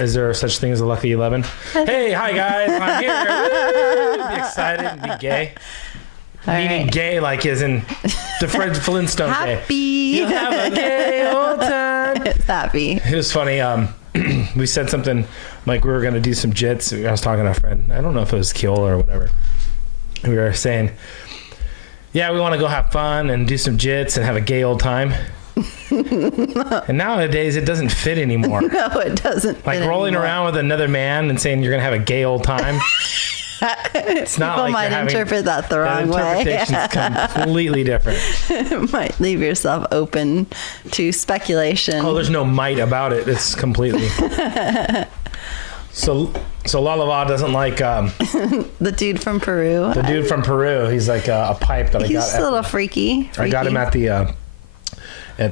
Is there such thing as a lucky 11? Hey, hi guys, I'm here. Woo! Be excited and be gay. Meaning gay like is in the Fred Flintstone happy. Gay. You have a gay old time. It's happy. It was funny. We said something like we were going to do some jits. I was talking to a friend. I don't know if it was Keola or whatever. We were saying, yeah, we want to go have fun and do some jits and have a gay old time. And nowadays it doesn't fit anymore. No, it doesn't. Like rolling around with another man and saying you're going to have a gay old time. It's not People like might interpret that the wrong way. Interpretation's completely different. It might leave yourself open to speculation. Oh, there's no might about it. It's completely. So Lalava doesn't like the dude from Peru. The dude from Peru. He's like a pipe that I got. He's a little freaky. I got him at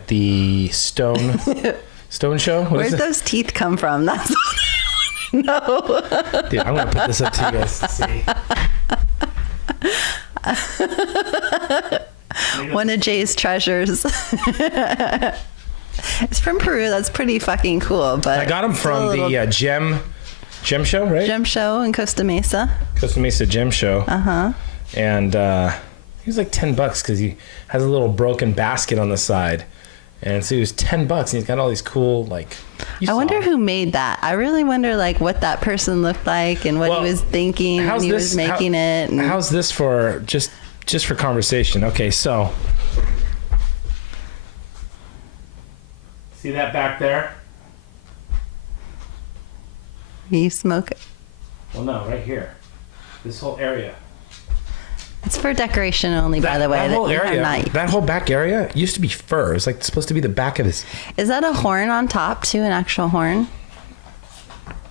the Stone show. Where'd those teeth come from? That's what I want to know. Dude, I'm gonna put this up to you guys to see. One of Jay's treasures. It's from Peru. That's pretty fucking cool. But I got him from the Gem show, right? Gem show in Costa Mesa. Costa Mesa Gem show. And he was like $10 because he has a little broken basket on the side. And so he was $10 and he's got all these cool, like, I wonder who made that. I really wonder like what that person looked like and what he was thinking when he was making it. And how's this for just for conversation? Okay, so see that back there? You smoke it? Well, no, right here. This whole area. It's for decoration only, by the way. That whole back area used to be fur. It's like supposed to be the back of his. Is that a horn on top too? An actual horn?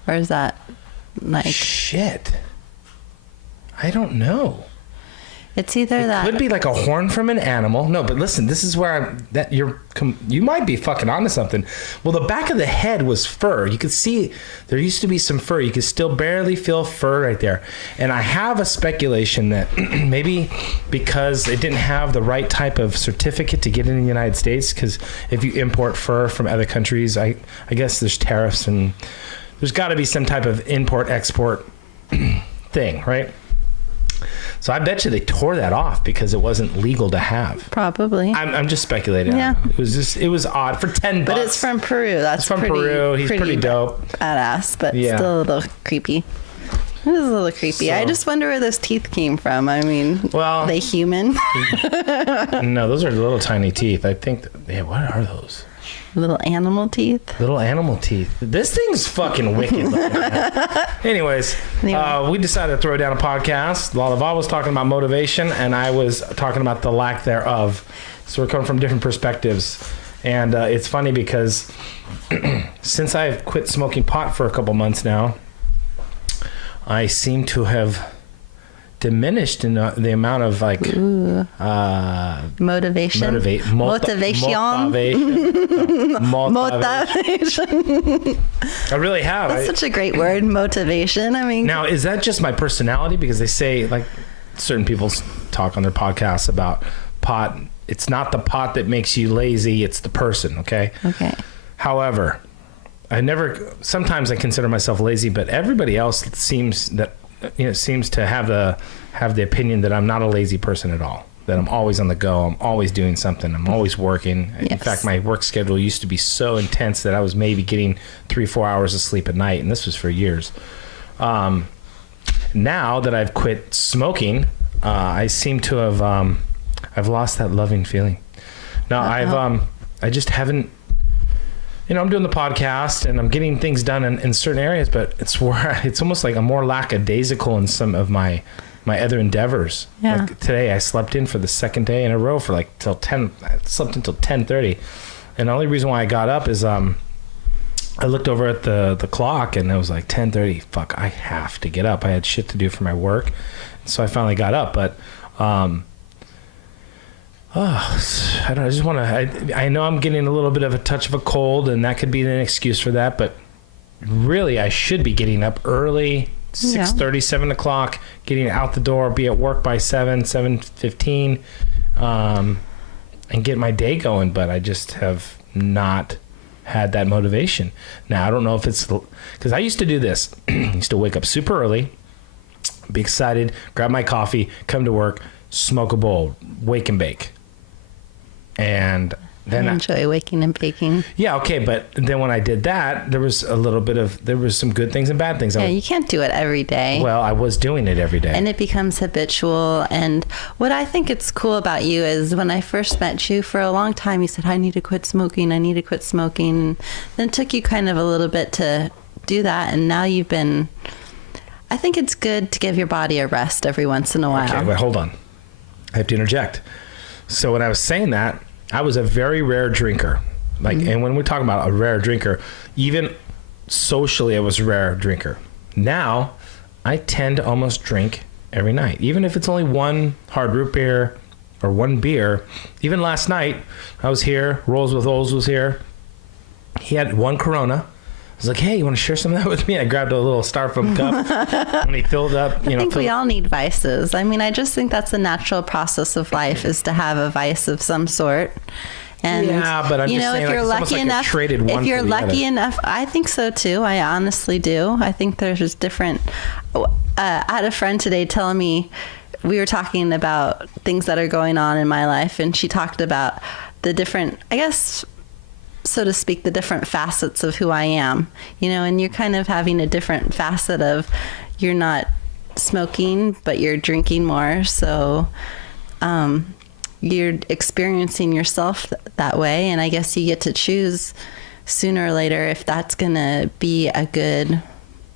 Or is that like? Shit. I don't know. It's either that. It could be like a horn from an animal. No, but listen, this is where you might be fucking onto something. Well, the back of the head was fur. You could see there used to be some fur. You could still barely feel fur right there. And I have a speculation that maybe because it didn't have the right type of certificate to get in the United States, because if you import fur from other countries, I guess there's tariffs and there's got to be some type of import-export thing, right? So I bet you they tore that off because it wasn't legal to have. Probably. I'm just speculating. Yeah. It was odd for $10. But it's from Peru. That's from Peru. He's pretty dope. Badass, but still a little creepy. It is a little creepy. I just wonder where those teeth came from. I mean, are they human? No, those are little tiny teeth. I think. What are those? Little animal teeth. Little animal teeth. This thing's fucking wicked looking. Anyways, we decided to throw down a podcast. Lalava was talking about motivation, and I was talking about the lack thereof. So we're coming from different perspectives. And it's funny because since I've quit smoking pot for a couple months now, I seem to have diminished in the amount of like motivation. I really have. That's such a great word, motivation. I mean, now is that just my personality? Because they say like certain people talk on their podcasts about pot. It's not the pot that makes you lazy. It's the person. Okay. However, sometimes I consider myself lazy, but everybody else seems to have the opinion that I'm not a lazy person at all, that I'm always on the go. I'm always doing something. I'm always working. Yes. In fact, my work schedule used to be so intense that I was maybe getting 3-4 hours of sleep at night. And this was for years. Now that I've quit smoking, I seem to have, I've lost that loving feeling. Now I just haven't, I'm doing the podcast and I'm getting things done in certain areas, but it's almost like I'm more lackadaisical in some of my other endeavors. Yeah. Like today I slept in for the second day in a row for like till 10. I slept until 10:30, and the only reason why I got up is I looked over at the clock and it was like 10:30. Fuck, I have to get up. I had shit to do for my work, so I finally got up. But I know I'm getting a little bit of a touch of a cold, and that could be an excuse for that, but really I should be getting up early, 6:30, 7 o'clock, getting out the door, be at work by 7:15, and get my day going, but I just have not had that motivation. Now, I don't know if it's because I used to do this. I used to wake up super early, be excited, grab my coffee, come to work, smoke a bowl, wake and bake. And then I enjoy waking and baking. Yeah, okay, but then when I did that, there was some good things and bad things. Yeah, you can't do it every day. Well, I was doing it every day. And it becomes habitual. And what I think it's cool about you is when I first met you, for a long time, you said, I need to quit smoking. And then it took you kind of a little bit to do that. And now I think it's good to give your body a rest every once in a while. Okay, but hold on. I have to interject. So when I was saying that, I was a very rare drinker. And when we're talking about a rare drinker, even socially, I was a rare drinker. Now, I tend to almost drink every night. Even if it's only one hard root beer or one beer. Even last night, I was here, Rolls with Oles was here. He had one Corona. I was like, hey, you want to share some of that with me? I grabbed a little styrofoam cup and he filled up. I think we all need vices. I mean, I just think that's a natural process of life, is to have a vice of some sort. And yeah, but I'm just saying, if you're lucky enough, I think so too. I honestly do. I think there's just different. I had a friend today telling me, we were talking about things that are going on in my life, and she talked about the different, I guess, so to speak, the different facets of who I am, and you're kind of having a different facet of, you're not smoking, but you're drinking more. So, you're experiencing yourself that way. And I guess you get to choose sooner or later if that's going to be a good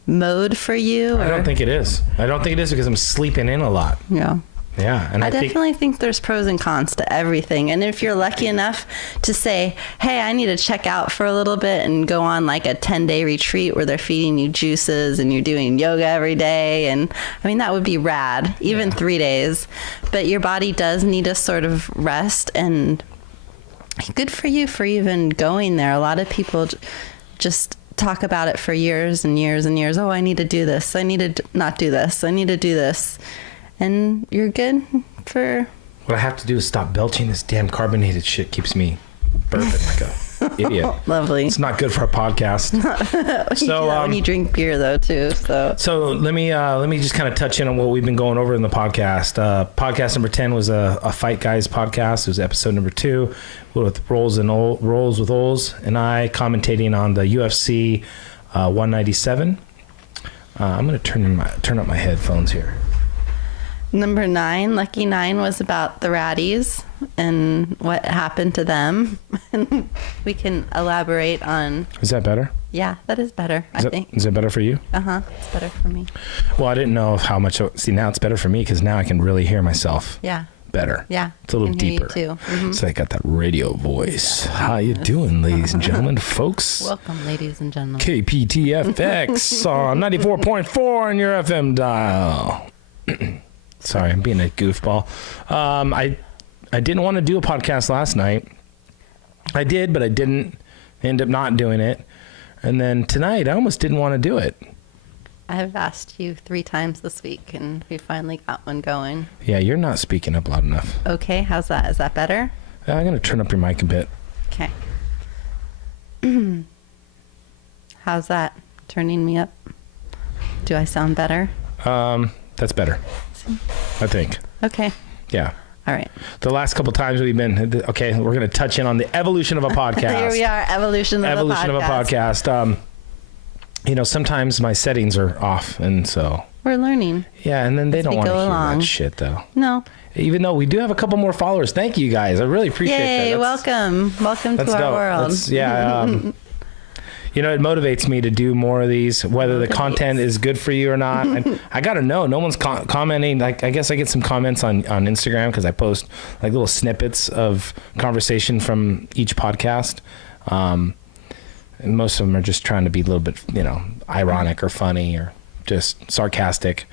mode for you. I don't think it is. Because I'm sleeping in a lot. Yeah. Yeah. And I definitely think there's pros and cons to everything. And if you're lucky enough to say, hey, I need to check out for a little bit and go on like a 10-day retreat where they're feeding you juices and you're doing yoga every day. And I mean, that would be rad, even 3 days. But your body does need a sort of rest, and good for you for even going there. A lot of people just talk about it for years and years and years. Oh, I need to do this. I need to not do this. I need to do this. And you're good for... What I have to do is stop belching. This damn carbonated shit keeps me burping like a idiot. Lovely. It's not good for a podcast. So when you drink beer though too. So let me just kind of touch in on what we've been going over in the podcast. Podcast number 10 was a Fight Guys podcast. It was episode number 2 with Rolls with Oles and I commentating on the UFC 197. I'm going to turn up my headphones here. Number 9, Lucky 9, was about the ratties and what happened to them. And we can elaborate on... Is that better? Yeah, that is better, I think. Is that better for you? Uh-huh. It's better for me. Well, I didn't know how much... See, now it's better for me because now I can really hear myself. Yeah. Better. Yeah. It's a little deeper. Hear you too. Mm-hmm. So I got that radio voice. How you doing, ladies and gentlemen, folks? Welcome, ladies and gentlemen. KPTFX on 94.4 on your FM dial. Sorry, I'm being a goofball. I didn't want to do a podcast last night. I did, but I didn't end up not doing it. And then tonight, I almost didn't want to do it. I have asked you 3 times this week, and we finally got one going. Yeah, you're not speaking up loud enough. Okay, how's that? Is that better? I'm going to turn up your mic a bit. Okay. How's that? Turning me up? Do I sound better? That's better. I think. Okay. Yeah. All right. The last couple times we've been, okay, we're going to touch in on the evolution of a podcast. Here we are, evolution of a podcast. Sometimes my settings are off, and so... We're learning. Yeah, and then they don't want to hear that shit, though. No. Even though we do have a couple more followers. Thank you, guys. I really appreciate that. Yay, welcome. Welcome to our world. It motivates me to do more of these, whether the content is good for you or not. I got to know. No one's commenting. Like, I guess I get some comments on Instagram because I post like little snippets of conversation from each podcast. And most of them are just trying to be a little bit, ironic or funny or just sarcastic.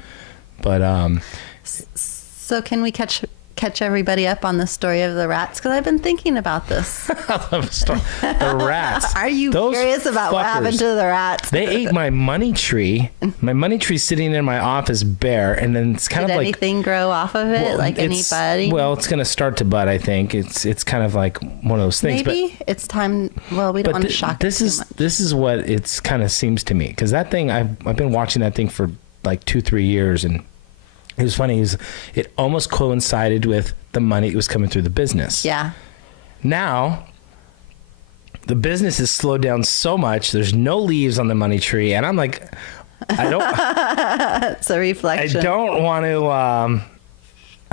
But so can we catch catch everybody up on the story of the rats? Because I've been thinking about this. I love the story. The rats. Are you Those curious about what fuckers. happened to the rats? They ate my money tree. My money tree's sitting in my office bare, and then it's kind Did of like anything grow off of it? well, like any it's- budding? Well, it's going to start to bud. I think it's kind of like one of those things. Maybe it's time. Well, we don't want to shock this it is too much. this is what it's kind of seems to me, because that thing I've been watching that thing for like 2-3 years, and it was funny. It almost coincided with the money that was coming through the business. Yeah. Now, the business has slowed down so much. There's no leaves on the money tree, and I'm like, It's a reflection. I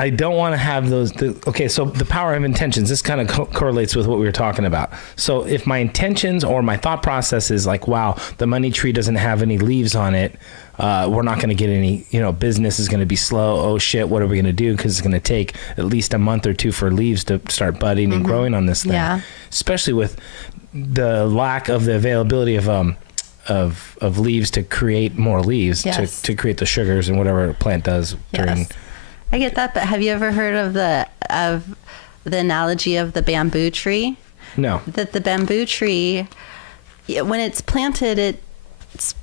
don't want to have those. Okay, so the power of intentions. This kind of correlates with what we were talking about. So if my intentions or my thought process is like, wow, the money tree doesn't have any leaves on it. We're not going to get any, business is going to be slow. Oh shit, what are we going to do? Because it's going to take at least a month or two for leaves to start budding and growing on this thing. Yeah. Especially with the lack of the availability of leaves to create more leaves to create the sugars and whatever a plant does during. I get that, but have you ever heard of the analogy of the bamboo tree? No. That the bamboo tree, when it's planted,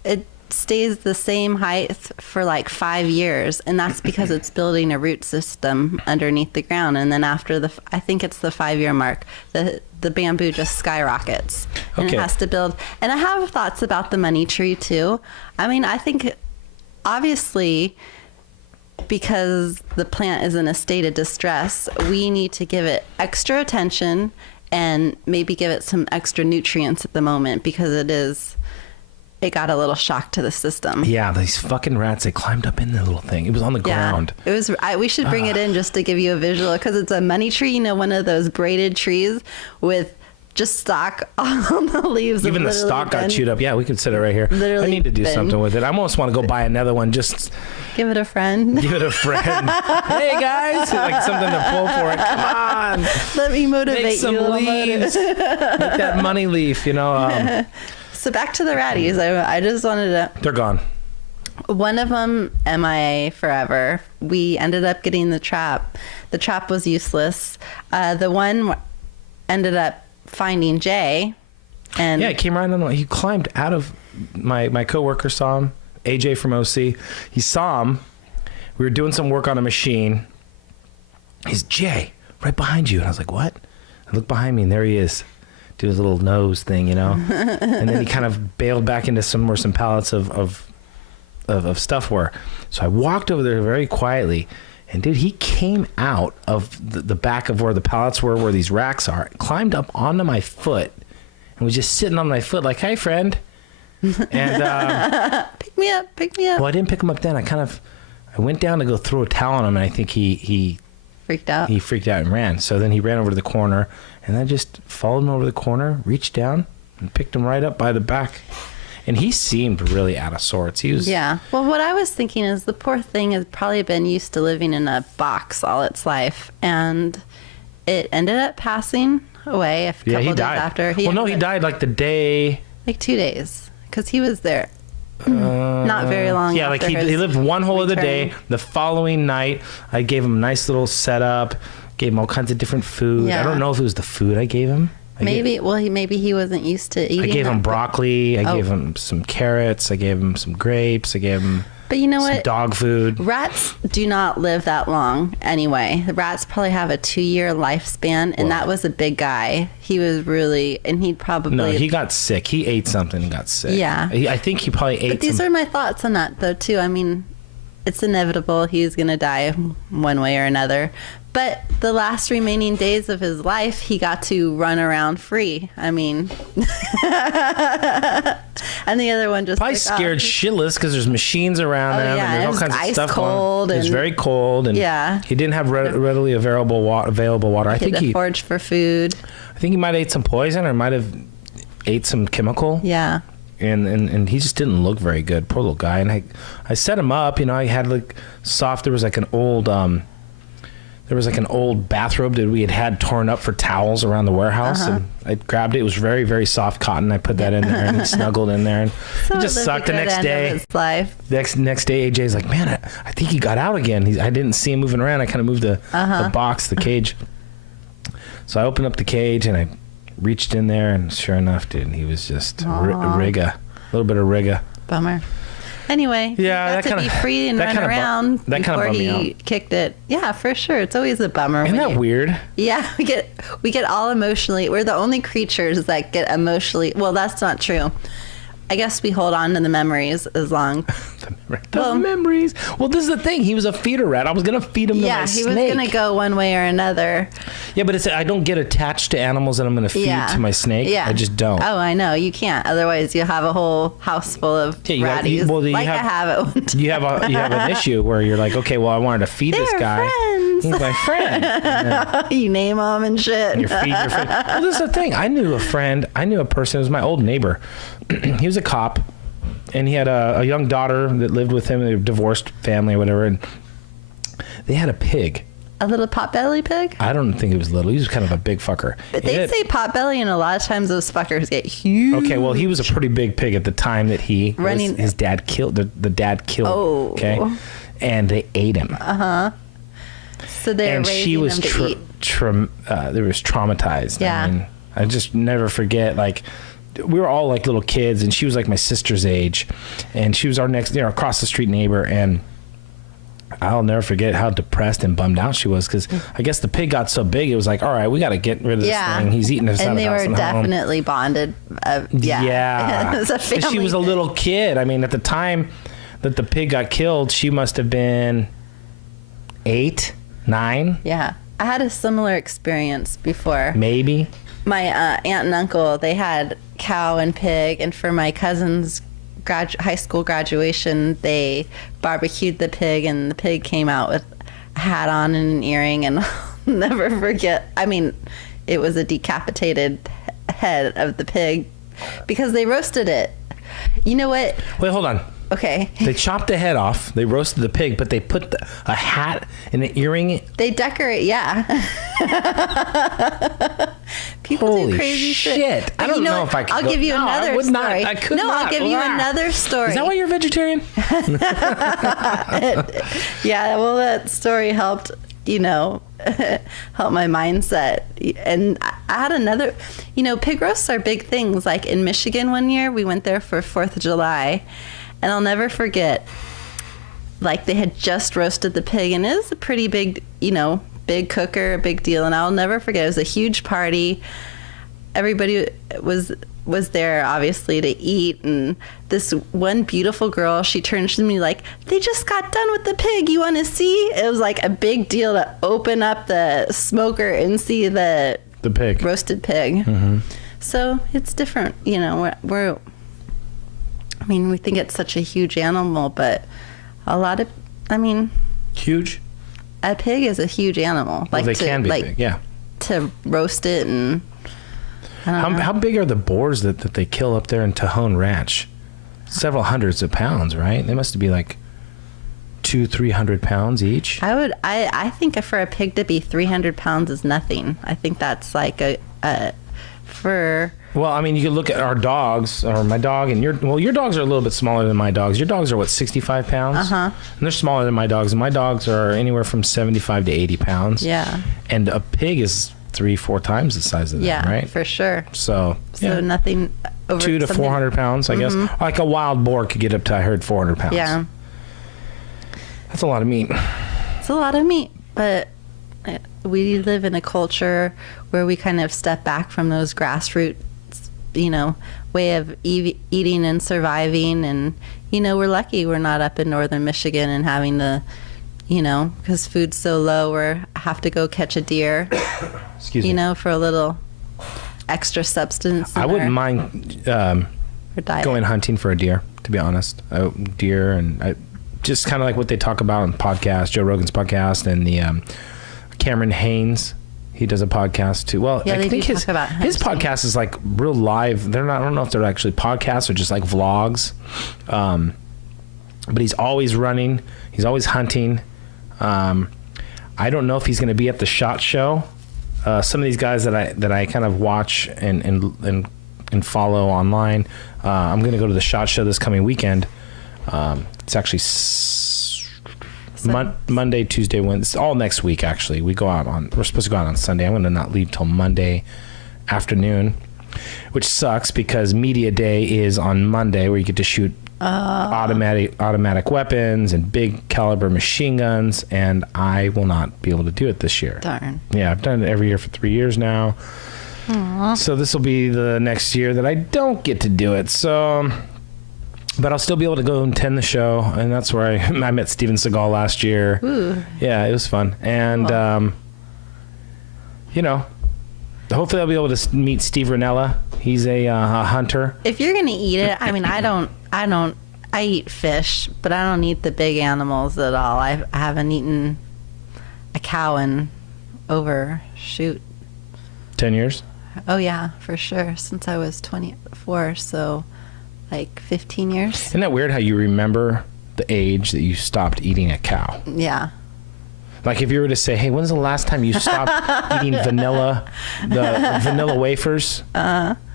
it stays the same height for like 5 years, and that's because it's building a root system underneath the ground. And then after I think it's the 5-year mark, the bamboo just skyrockets, and it has to build. And I have thoughts about the money tree too. I mean, I think obviously, because the plant is in a state of distress, we need to give it extra attention and maybe give it some extra nutrients at the moment, because it got a little shock to the system. Yeah, these fucking rats, they climbed up in the little thing. It was on the ground. It was. We should bring it in just to give you a visual, because it's a money tree, one of those braided trees with just stalk on the leaves. Even the stalk got chewed up. Yeah, we could sit it right here. I need to do something with it. I almost want to go buy another one. Just give it a friend. Give it a friend. Hey guys, like something to pull for it. Come on, let me motivate Make some you. leaves. Make that money leaf. So back to the ratties. I just wanted to. They're gone. One of them MIA forever. We ended up getting the trap. The trap was useless. The one ended up finding Jay, and he came right on. He climbed out of my coworker saw him. AJ from OC. He saw him. We were doing some work on a machine. He's Jay right behind you, and I was like, what? I look behind me, and there he is. Do his little nose thing, and then he kind of bailed back into some pallets of stuff were. So I walked over there very quietly, and dude, he came out of the back of where the pallets were, where these racks are, climbed up onto my foot, and was just sitting on my foot like, "Hey, friend," and pick me up. Well, I didn't pick him up then. I went down to go throw a towel on him, and I think he freaked out. He freaked out and ran. So then he ran over to the corner, and I just followed him over the corner, reached down, and picked him right up by the back. And he seemed really out of sorts. He was. Yeah. Well, what I was thinking is the poor thing has probably been used to living in a box all its life, and it ended up passing away a couple he days died. after. He died like the day. Like 2 days, because he was there. Not very long. Yeah, like he lived one whole of the day. The following night, I gave him a nice little setup. Gave him all kinds of different food. Yeah. I don't know if it was the food I gave him. Maybe he wasn't used to eating. I gave him broccoli. I gave him some carrots. I gave him some grapes. I gave him. But you know what? Dog food. Rats do not live that long anyway. The rats probably have a 2-year lifespan, and that was a big guy. He was really, and he'd probably. No, he got sick. He ate something and got sick. Yeah. I think he probably ate. But these are my thoughts on that, though, too. I mean, it's inevitable. He's going to die one way or another. But the last remaining days of his life, he got to run around free. I mean, and the other one just probably scared shitless because there's machines around him and there's all kinds of stuff cold. It was very cold, and he didn't have readily available water. I think he foraged for food. I think he might have ate some poison or might have ate some chemical. Yeah. And he just didn't look very good. Poor little guy. And I set him up. I had like soft. There was like an old there was like an old bathrobe that we had torn up for towels around the warehouse, and I grabbed it. It was very, very soft cotton. I put that in there, and he snuggled in there, and So it just sucked. The next day, next day, AJ's like, man, I think he got out again. I didn't see him moving around. I kind of moved the box, the cage. So I opened up the cage and I reached in there, and sure enough, dude, he was just rigga, a little bit of rigga. Bummer. Anyway, yeah, he got to be free and run around before he kicked it. Yeah, for sure. It's always a bummer. Isn't that weird? Yeah, we get all emotionally. We're the only creatures that get emotionally. Well, that's not true. I guess we hold on to the memories as long. the memories. Well, this is the thing. He was a feeder rat. I was gonna feed him to my snake. Yeah, he was gonna go one way or another. Yeah, but I don't get attached to animals that I'm gonna feed to my snake. Yeah. I just don't. Oh, I know. You can't. Otherwise, you'll have a whole house full of ratties. I have at one time. You have an issue where you're like, okay, well, I wanted to feed this guy. Friends. He's my friend. You name them and shit. And you feed your friend. Well, this is the thing. I knew a person. It was my old neighbor. He was a cop, and he had a young daughter that lived with him. They were a divorced family or whatever, and they had a pig. A little potbelly pig? I don't think it was little. He was kind of a big fucker. But they say potbelly, and a lot of times those fuckers get huge. Okay, well, he was a pretty big pig at the time that his dad killed. The dad killed. Oh. Okay, and they ate him. So they're raising them to eat. They was traumatized. Yeah. I mean, I just never forget, like, we were all like little kids, and she was like my sister's age, and she was our next, across the street neighbor, and I'll never forget how depressed and bummed out she was, because I guess the pig got so big, it was like, all right, we got to get rid of this thing. He's eating us out of the house. And they were definitely bonded. Yeah. It was a family. She was a little kid. I mean, at the time that the pig got killed, she must have been 8, 9. Yeah. I had a similar experience before. Maybe. My aunt and uncle, they had cow and pig, and for my cousin's high school graduation, they barbecued the pig, and the pig came out with a hat on and an earring, and I'll never forget. I mean, it was a decapitated head of the pig because they roasted it. You know what? Wait, hold on. Okay. They chopped the head off. They roasted the pig, but they put a hat and an earring. They decorate, yeah. People Holy do crazy shit. I don't know if I could. I'll give you another story. I could not. I'll give you another story. Is that why you're vegetarian? Yeah, well, that story helped, help my mindset. And I had another, pig roasts are big things. Like in Michigan one year, we went there for 4th of July. And I'll never forget, like, they had just roasted the pig, and it was a pretty big, big cooker, a big deal. And I'll never forget, it was a huge party. Everybody was there, obviously, to eat. And this one beautiful girl, she turned to me like, they just got done with the pig. You want to see? It was like a big deal to open up the smoker and see the pig, roasted pig. Mm-hmm. So it's different, we think it's such a huge animal, but huge? A pig is a huge animal. Well, they can be big, yeah. To roast it and... How big are the boars that they kill up there in Tejon Ranch? Several hundreds of pounds, right? They must be like 200-300 pounds each. I think for a pig to be 300 pounds is nothing. I think that's like Well, I mean, you could look at our dogs, or my dog, and your dogs are a little bit smaller than my dogs. Your dogs are, 65 pounds? And they're smaller than my dogs, and my dogs are anywhere from 75 to 80 pounds. Yeah. And a pig is 3-4 times the size of that, right? Yeah, for sure. So nothing over 200 to 400 pounds, I guess. Like a wild boar could get up to, I heard, 400 pounds. Yeah. That's a lot of meat. It's a lot of meat, but we live in a culture where we kind of step back from those grassroots, way of eating and surviving. And, we're lucky we're not up in northern Michigan and having to, because food's so low, we have to go catch a deer, Excuse me. For a little extra substance. I wouldn't mind going hunting for a deer, to be honest. Deer, and just kind of like what they talk about on podcast, Joe Rogan's podcast, and the Cameron Haynes. He does a podcast too. Well, yeah, I think his podcast is like real live. They're not. I don't know if they're actually podcasts or just like vlogs. But he's always running. He's always hunting. I don't know if he's going to be at the SHOT Show. Some of these guys that I kind of watch and follow online, I'm going to go to the SHOT Show this coming weekend. It's actually Monday, Tuesday, Wednesday, all next week. Actually, we're supposed to go out on Sunday. I'm going to not leave till Monday afternoon, which sucks because media day is on Monday, where you get to shoot automatic weapons and big caliber machine guns, and I will not be able to do it this year. Darn. Yeah, I've done it every year for 3 years now. Aww. So this will be the next year that I don't get to do it. So, but I'll still be able to go and attend the show, and that's where I met Steven Seagal last year. Ooh. Yeah, it was fun, and hopefully I'll be able to meet Steve Ranella. He's a hunter. If you're gonna eat it, I mean, I eat fish, but I don't eat the big animals at all. I haven't eaten a cow in over 10 years. Oh yeah, for sure. Since I was 24, so like 15 years. Isn't that weird how you remember the age that you stopped eating a cow? Yeah. Like if you were to say, hey, when's the last time you stopped eating the vanilla wafers?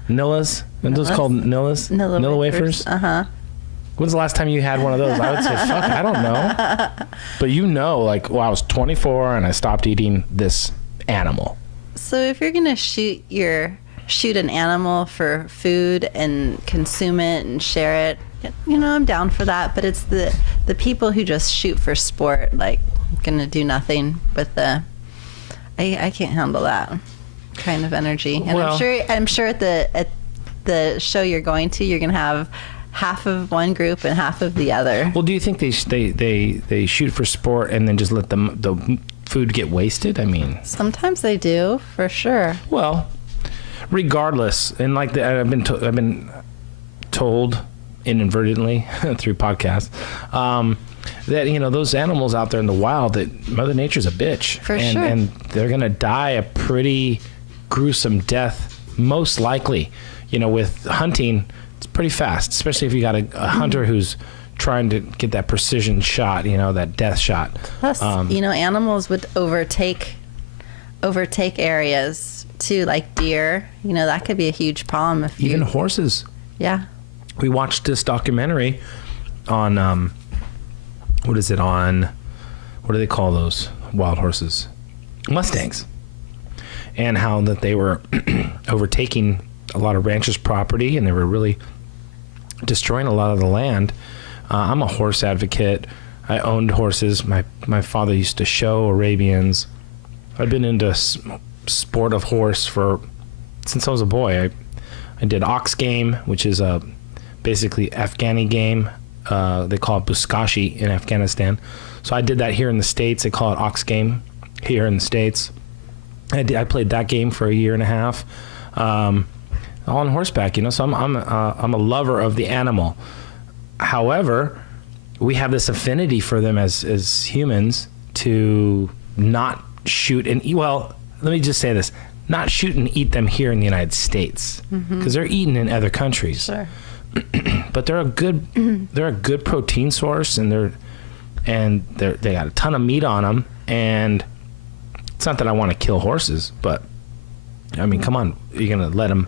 Nillas? Aren't those called Nillas? Nilla wafers? Uh-huh. When's the last time you had one of those? I would say, fuck, I don't know. But like, well, I was 24 and I stopped eating this animal. So if you're gonna shoot an animal for food and consume it and share it, I'm down for that. But it's the people who just shoot for sport, like gonna do nothing with I can't handle that kind of energy. And well, I'm sure at the show you're going to, you're gonna have half of one group and half of the other. Well, do you think they shoot for sport and then just let the food get wasted? I mean, sometimes they do, for sure. Well, regardless, and like I've been told inadvertently through podcasts that those animals out there in the wild, that Mother Nature's a bitch, for sure, and they're gonna die a pretty gruesome death, most likely. With hunting, it's pretty fast, especially if you got a hunter who's trying to get that precision shot, that death shot. Plus, animals would overtake areas too, like deer. That could be a huge problem if even horses. Yeah. We watched this documentary on what do they call those wild horses? Mustangs. And how that they were overtaking a lot of ranchers' property, and they were really destroying a lot of the land. I'm a horse advocate. I owned horses. My father used to show Arabians. I've been into sport of horse since I was a boy. I did ox game, which is basically Afghani game. They call it Buzkashi in Afghanistan. So I did that here in the States. They call it ox game here in the States. I played that game for a year and a half, all on horseback. So I'm a lover of the animal. However, we have this affinity for them as humans to not shoot and eat. Well, let me just say this: not shoot and eat them here in the United States, because they're eaten in other countries. Sure. But they're a good protein source, and they got a ton of meat on them. And it's not that I want to kill horses, but I mean, come on, you're gonna let them?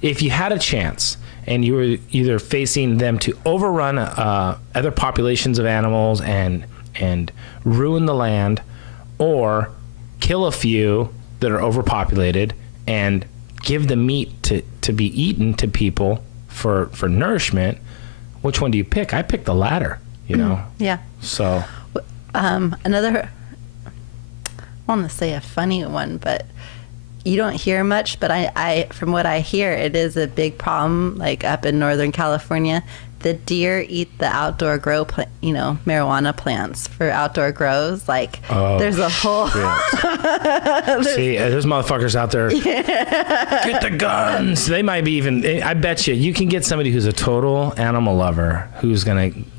If you had a chance and you were either facing them to overrun other populations of animals and ruin the land, or kill a few that are overpopulated and give the meat to be eaten to people for nourishment, which one do you pick? I pick the latter, Yeah. So another, I want to say a funny one, but you don't hear much, but I from what I hear, it is a big problem, like up in Northern California. The deer eat the outdoor grow, marijuana plants for outdoor grows. Like, there's a whole... See, there's motherfuckers out there. Get the guns. They might be even... I bet you can get somebody who's a total animal lover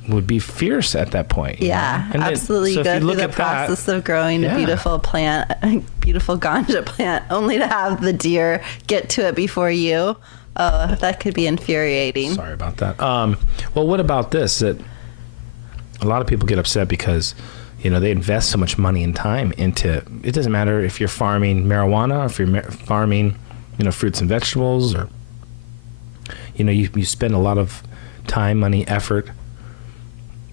would be fierce at that point. Yeah, and absolutely. You go through the process of growing a beautiful plant, a beautiful ganja plant, only to have the deer get to it before you. Oh, that could be infuriating. Sorry about that. Well, what about this? That a lot of people get upset because, they invest so much money and time into, it doesn't matter if you're farming marijuana, if you're farming, fruits and vegetables, or, you spend a lot of time, money, effort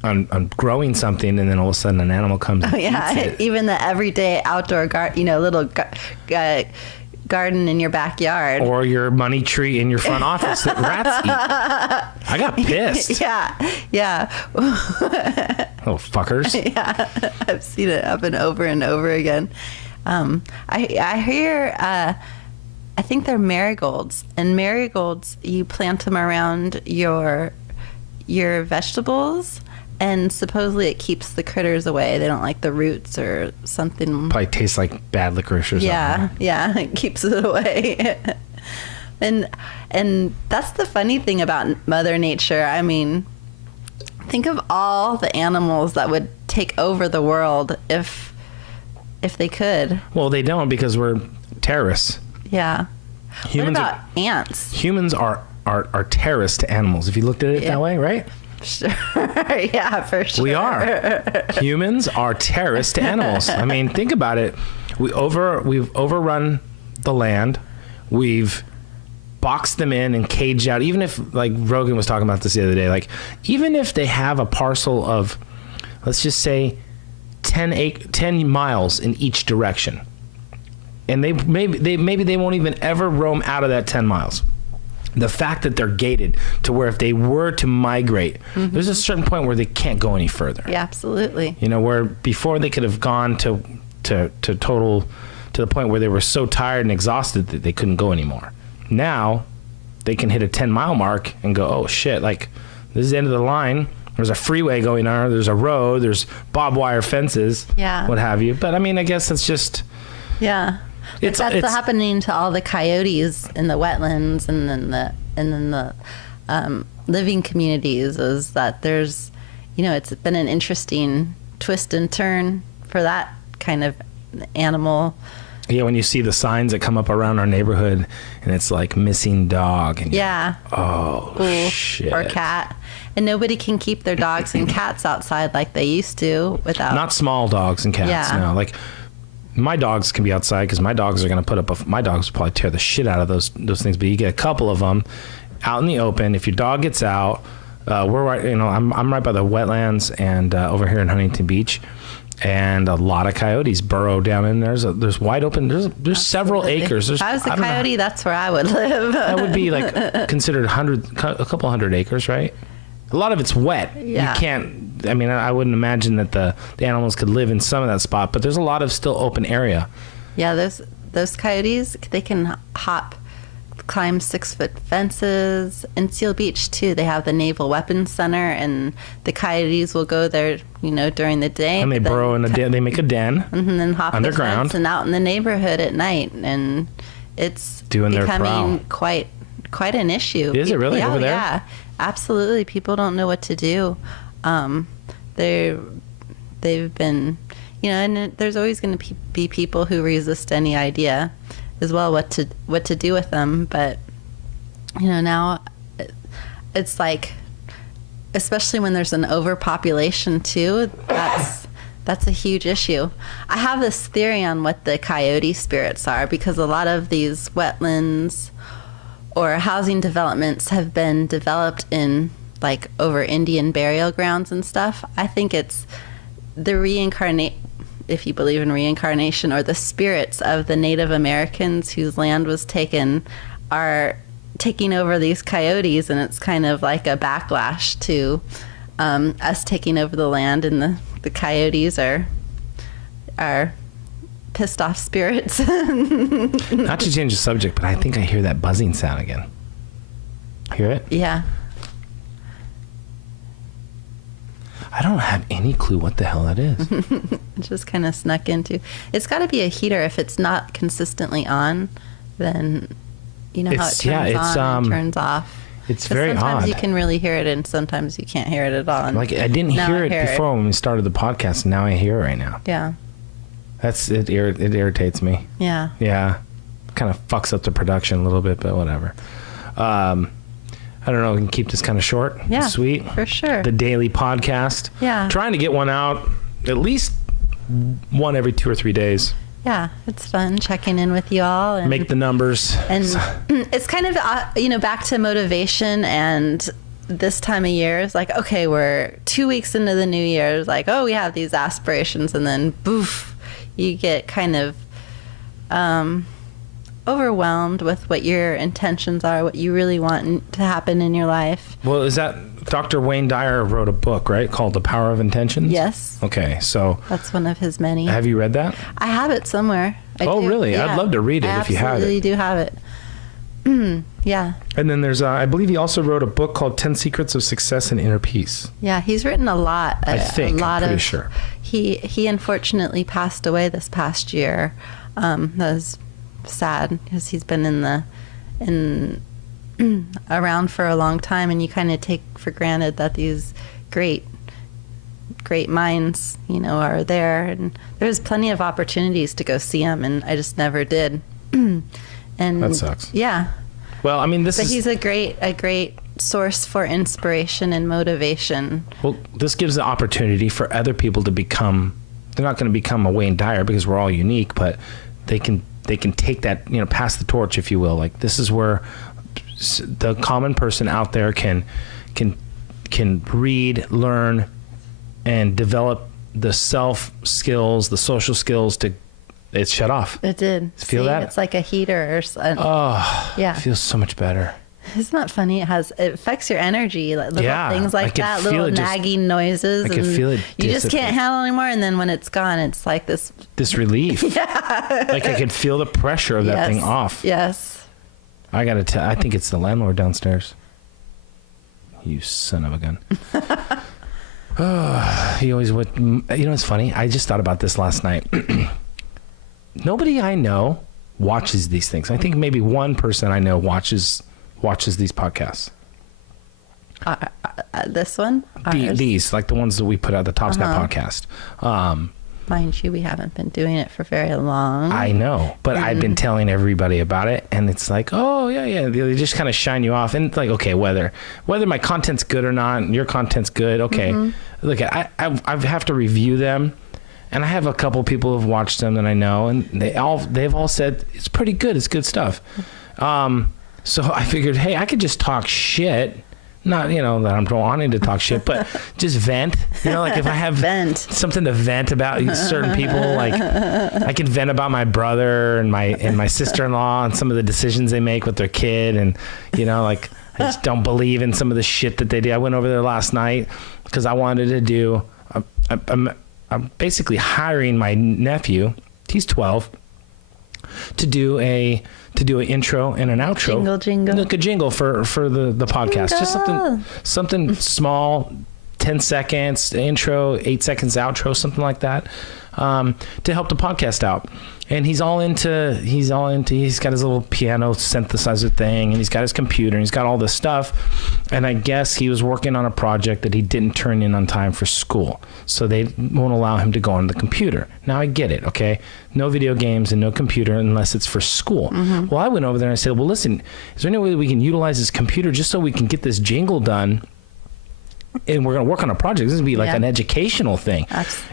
on growing something, and then all of a sudden an animal comes and eats it. Even the everyday outdoor little garden in your backyard, or your money tree in your front office that rats eat. I got pissed. Yeah. Little fuckers. Yeah, I've seen it happen over and over again. I hear, I think they're marigolds, and marigolds, you plant them around your vegetables, and supposedly it keeps the critters away. They don't like the roots or something. Probably tastes like bad licorice or something. Yeah, it keeps it away. and that's the funny thing about Mother Nature. I mean, think of all the animals that would take over the world if they could. Well, they don't, because we're terrorists. Yeah. What about ants? Humans are terrorists to animals, if you looked at it that way, right? Sure. Yeah, for sure. We are. Humans are terrorists to animals. I mean, think about it. We've overrun the land. We've boxed them in and caged out. Even if, like Rogan was talking about this the other day, like even if they have a parcel of, let's just say, 10 miles in each direction, and maybe they won't even ever roam out of that 10 miles. The fact that they're gated to where if they were to migrate, there's a certain point where they can't go any further. Yeah, absolutely. Where before they could have gone to the point where they were so tired and exhausted that they couldn't go anymore. Now they can hit a 10-mile mark and go, oh shit, like this is the end of the line. There's a freeway going on, there's a road, there's barbed wire fences, what have you. But I mean, I guess it's just... Yeah. That's happening to all the coyotes in the wetlands, and then the living communities, is that there's, it's been an interesting twist and turn for that kind of animal. Yeah, when you see the signs that come up around our neighborhood, and it's like missing dog. And shit. Or cat. And nobody can keep their dogs and cats outside like they used to without... Not small dogs and cats, no. Like... My dogs can be outside because my dogs are going to put up my dogs will probably tear the shit out of those things, but you get a couple of them out in the open. If your dog gets out, we're right, I'm right by the wetlands and over here in Huntington Beach, and a lot of coyotes burrow down in there. There's wide open, there's several acres. If I was a coyote, that's where I would live. That would be like considered a couple hundred acres, right? A lot of it's wet. Yeah. You can't, I wouldn't imagine that the animals could live in some of that spot, but there's a lot of still open area. Yeah, those coyotes, they can climb 6-foot fences. In Seal Beach, too, they have the Naval Weapons Center, and the coyotes will go there, during the day. And they burrow in a den. They make a den. And then hop underground. The fence and out in the neighborhood at night. And it's doing becoming quite an issue. Is it really over there? Yeah, absolutely. People don't know what to do. They've been, and there's always going to be people who resist any idea as well what to do with them. But now it's like, especially when there's an overpopulation too, that's a huge issue. I have this theory on what the coyote spirits are, because a lot of these wetlands or housing developments have been developed in like over Indian burial grounds and stuff. I think it's the if you believe in reincarnation, or the spirits of the Native Americans whose land was taken are taking over these coyotes, and it's kind of like a backlash to us taking over the land, and the coyotes are pissed off spirits. Not to change the subject, but I think I hear that buzzing sound again. Hear it? Yeah. I don't have any clue what the hell that is. It just kind of snuck into. It's got to be a heater. If it's not consistently on, then how it turns on and turns off. It's very odd. Sometimes you can really hear it, and sometimes you can't hear it at all. Like, I didn't hear it before when we started the podcast, and now I hear it right now. Yeah. It irritates me. Yeah. Yeah. Kind of fucks up the production a little bit, but whatever. I don't know. We can keep this kind of short and sweet. For sure. The daily podcast. Yeah. Trying to get one out at least one every 2 or 3 days. Yeah, it's fun checking in with you all and make the numbers. And it's kind of back to motivation. And this time of year is like, okay, we're 2 weeks into the new year. It's like, oh, we have these aspirations, and then boof, you get kind of overwhelmed with what your intentions are, what you really want to happen in your life. Well, is that Dr. Wayne Dyer wrote a book, right, called The Power of Intentions? Yes. Okay, so that's one of his many. Have you read that? I have it somewhere. Oh, really? Yeah. I'd love to read it if you have it. I absolutely do have it. Yeah. And then there's, I believe he also wrote a book called 10 Secrets of Success and Inner Peace. Yeah, he's written a lot. I think, I'm pretty sure. He unfortunately passed away this past year. That was sad because he's been around for a long time, and you kind of take for granted that these great minds, are there, and there's plenty of opportunities to go see him, and I just never did. And that sucks. Yeah. Well, I mean, but he's a great source for inspiration and motivation. Well, this gives the opportunity for other people to become. They're not going to become a Wayne Dyer because we're all unique, but they can take that, pass the torch, if you will. Like, this is where the common person out there can read, learn, and develop the self skills, the social skills it shut off. It did. Feel that? It's like a heater or something. Oh, yeah. It feels so much better. Isn't that funny? It affects your energy, like little things like that, little nagging noises. I can feel it. You just can't handle it anymore, and then when it's gone, it's like this relief. Yeah. Like I can feel the pressure of that thing off. Yes. I gotta tell. I think it's the landlord downstairs. You son of a gun. He always would. It's funny. I just thought about this last night. Nobody I know watches these things. I think maybe one person I know watches these podcasts. This one? These, like the ones that we put out, the Topsnap podcast. Mind you, we haven't been doing it for very long. I know, but I've been telling everybody about it, and it's like, oh, yeah. They just kind of shine you off. And it's like, okay, whether my content's good or not, and your content's good, okay. Look, I have to review them. And I have a couple people who've watched them that I know, and they've all said it's pretty good. It's good stuff. So I figured, hey, I could just talk shit. Not, that I'm wanting to talk shit, but just vent. Like if I have something to vent about certain people, like I can vent about my brother and my sister-in-law and some of the decisions they make with their kid, and like I just don't believe in some of the shit that they do. I went over there last night because I wanted to do. I'm basically hiring my nephew. He's 12 to do an intro and an outro. Jingle. Like a jingle for the podcast. Jingle. Just something small, 10 seconds intro, 8 seconds outro, something like that, to help the podcast out. And he's got his little piano synthesizer thing, and he's got his computer, and he's got all this stuff. And I guess he was working on a project that he didn't turn in on time for school. So they won't allow him to go on the computer. Now I get it, okay? No video games and no computer unless it's for school. Well, I went over there and I said, well, listen, is there any way that we can utilize this computer just so we can get this jingle done? And we're going to work on a project. This is going to be like an educational thing.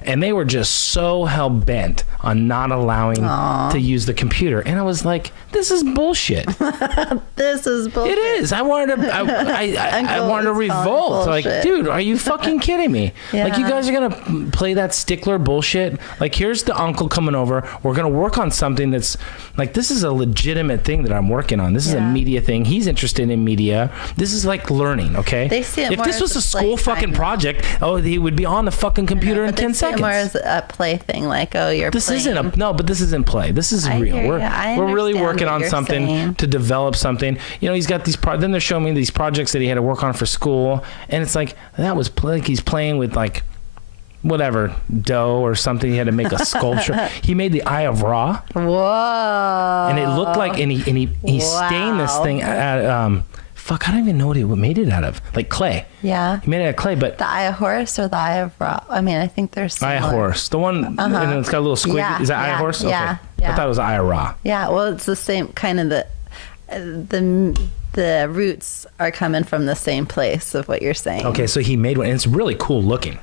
And they were just so hell-bent on not allowing to use the computer. And I was like, this is bullshit. This is bullshit. It is. I wanted to revolt. Like, dude, are you fucking kidding me? Yeah. Like, you guys are going to play that stickler bullshit? Like, here's the uncle coming over. We're going to work on something that's, like, this is a legitimate thing that I'm working on. This is a media thing. He's interested in media. This is like learning, okay? They see it if more this was as a school fucking project, he would be on the fucking computer in 10 seconds. More as a play thing, like, you're this playing. But this isn't play. This is real. We're really working on something to develop something. He's got these then they're showing me these projects that he had to work on for school, and it's like that was like he's playing with like whatever dough or something. He had to make a sculpture. He made the Eye of Ra. Whoa! And it looked like, and he stained this thing at fuck, I don't even know what he made it out of. Like clay. Yeah. He made it out of clay, but the Eye of Horus or the Eye of Ra? I mean, I think there's Eye of Horus. The one, and it's got a little squig. Yeah, is that Eye of Horus? Yeah, okay. I thought it was Eye of Ra. Yeah, well, it's the same kind of the roots are coming from the same place of what you're saying. Okay, so he made one, and it's really cool looking.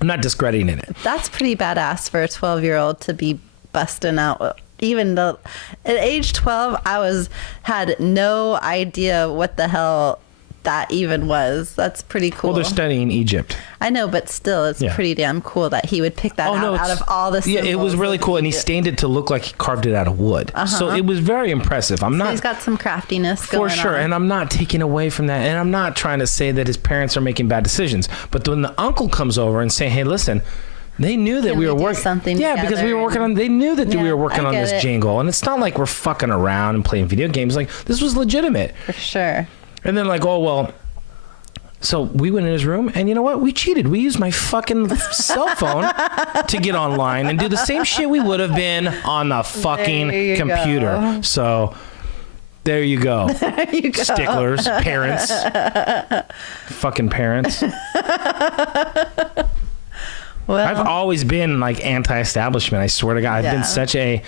I'm not discrediting it. That's pretty badass for a 12-year-old to be busting out. Even though at age 12, had no idea what the hell that even was. That's pretty cool. Well, they're studying Egypt. I know, but still, it's pretty damn cool that he would pick that out of all the symbols. Yeah, it was really cool, and he stained it to look like he carved it out of wood. So it was very impressive. He's got some craftiness going on. For sure, and I'm not taking away from that, and I'm not trying to say that his parents are making bad decisions. But when the uncle comes over and saying, hey, listen, they knew that we were working something because we were working on. They knew that we were working on this jingle, and it's not like we're fucking around and playing video games. Like, this was legitimate. For sure. And then like, oh well. So we went in his room, and you know what? We cheated. We used my fucking cell phone to get online and do the same shit we would have been on the fucking computer. Go. So there you go. There you go. Sticklers, parents, fucking parents. Well, I've always been like anti-establishment. I swear to God, I've been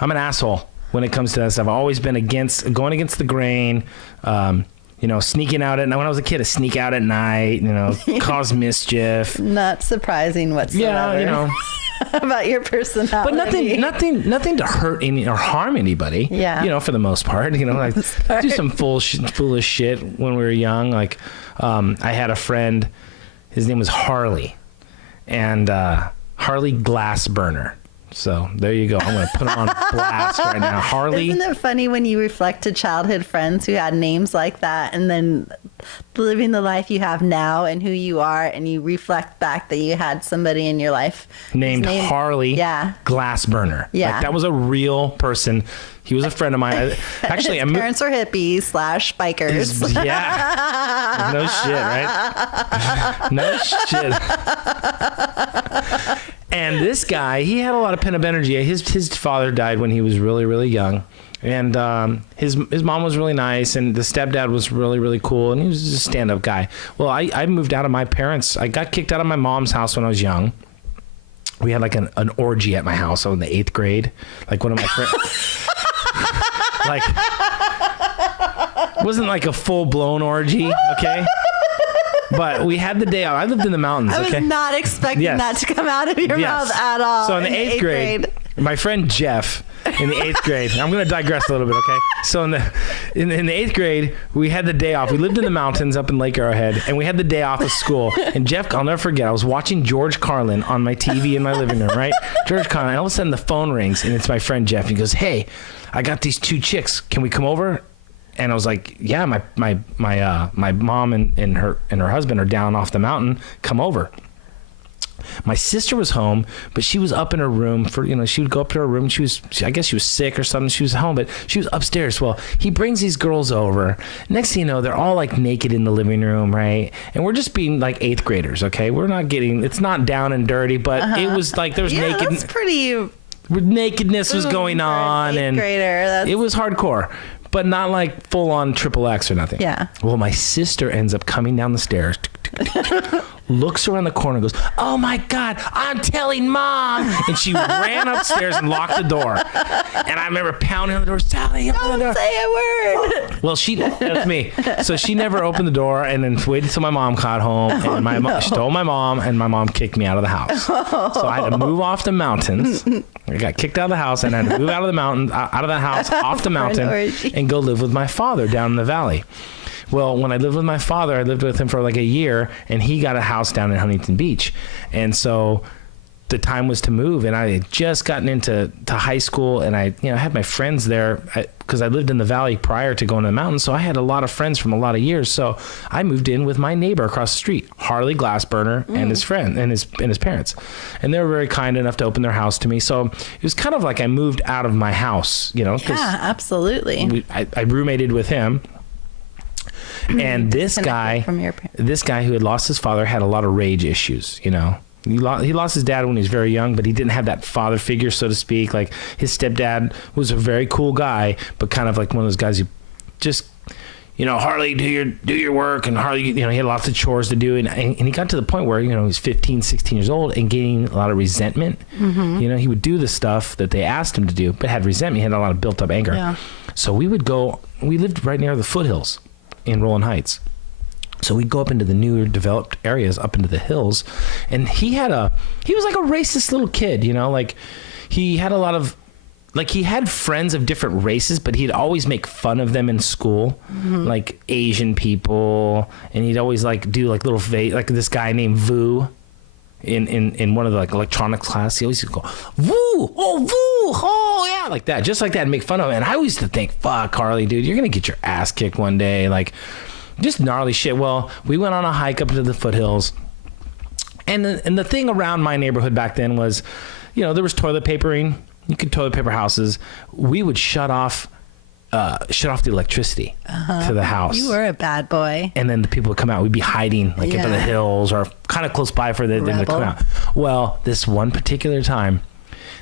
I'm an asshole when it comes to this. I've always been going against the grain. You know, sneaking out at night. When I was a kid, I sneak out at night, you know, cause mischief. Not surprising whatsoever. Yeah, you know. About your personality. But nothing to hurt any or harm anybody. Yeah. You know, for the most part. You know, like do some foolish shit when we were young. Like, I had a friend, his name was Harley. And Harley Glassburner. So there you go. I'm going to put him on blast right now. Harley. Isn't it funny when you reflect to childhood friends who had names like that and then living the life you have now and who you are, and you reflect back that you had somebody in your life named Harley Glassburner. Yeah. Like, that was a real person. He was a friend of mine. Actually, his parents were hippies / bikers. Yeah. No shit, right? No shit. And this guy, he had a lot of pent-up energy. His father died when he was really, really young. And his mom was really nice, and the stepdad was really, really cool, and he was just a stand-up guy. Well, I moved out of my parents. I got kicked out of my mom's house when I was young. We had like an orgy at my house in the 8th grade. Like, one of my friends... like, it wasn't like a full-blown orgy, okay? But we had the day off. I lived in the mountains. I was not expecting that to come out of your mouth at all. So in the 8th grade, my friend Jeff in the 8th grade, I'm going to digress a little bit, okay? So in the 8th grade, we had the day off. We lived in the mountains up in Lake Arrowhead, and we had the day off of school. And Jeff, I'll never forget, I was watching George Carlin on my TV in my living room, right? George Carlin. And all of a sudden the phone rings, and it's my friend Jeff. He goes, hey, I got these 2 chicks. Can we come over? And I was like, yeah, my mom and her husband are down off the mountain. Come over. My sister was home, but she was up in her room for, you know, she would go up to her room. I guess she was sick or something. She was home, but she was upstairs. Well, he brings these girls over. Next thing you know, they're all like naked in the living room, right? And we're just being like 8th graders, okay? It's not down and dirty, but it was like there was naked. That's pretty. Nakedness was going on, and it was hardcore. But not like full on XXX or nothing. Yeah. Well, my sister ends up coming down the stairs, looks around the corner and goes, oh my God, I'm telling Mom. And she ran upstairs and locked the door. And I remember pounding on the door, Sally, open the door. Don't say a word. Well, that's me. So she never opened the door, and then waited till my mom got home. And she told my mom, and my mom kicked me out of the house. So I had to move off the mountains. I got kicked out of the house, and I had to move out of the mountain, out of the house, off the mountain, and go live with my father down in the valley. Well, when I lived with my father, I lived with him for like a year, and he got a house down in Huntington Beach. And so the time was to move, and I had just gotten into high school, and I had my friends there because I lived in the valley prior to going to the mountains. So I had a lot of friends from a lot of years. So I moved in with my neighbor across the street, Harley Glassburner, and his friend and his parents. And they were very kind enough to open their house to me. So it was kind of like I moved out of my house, you know. Yeah, absolutely. I roommated with him. And this guy who had lost his father had a lot of rage issues, you know. He lost his dad when he was very young, but he didn't have that father figure, so to speak. Like, his stepdad was a very cool guy, but kind of like one of those guys who just, you know, Harley, do your work, and Harley, you know, he had lots of chores to do, and he got to the point where, you know, he was 15, 16 years old and gaining a lot of resentment. Mm-hmm. You know, he would do the stuff that they asked him to do, but had resentment. He had a lot of built up anger. Yeah. So we lived right near the foothills in Rolling Heights. So we'd go up into the newer developed areas, up into the hills, and he was like a racist little kid, you know, like he had a lot of, like he had friends of different races, but he'd always make fun of them in school, like Asian people, and he'd always like do like little like this guy named Vu in one of the like electronics class. He always used to go, Vu, oh yeah, like that, just like that, and make fun of him. And I always used to think, fuck, Harley, dude, you're gonna get your ass kicked one day, like just gnarly shit. Well, we went on a hike up to the foothills, and the thing around my neighborhood back then was, you know, there was toilet papering. You could toilet paper houses. We would shut off the electricity to the house. You were a bad boy. And then the people would come out. We'd be hiding like into the hills or kind of close by for them to come out. Well, this one particular time,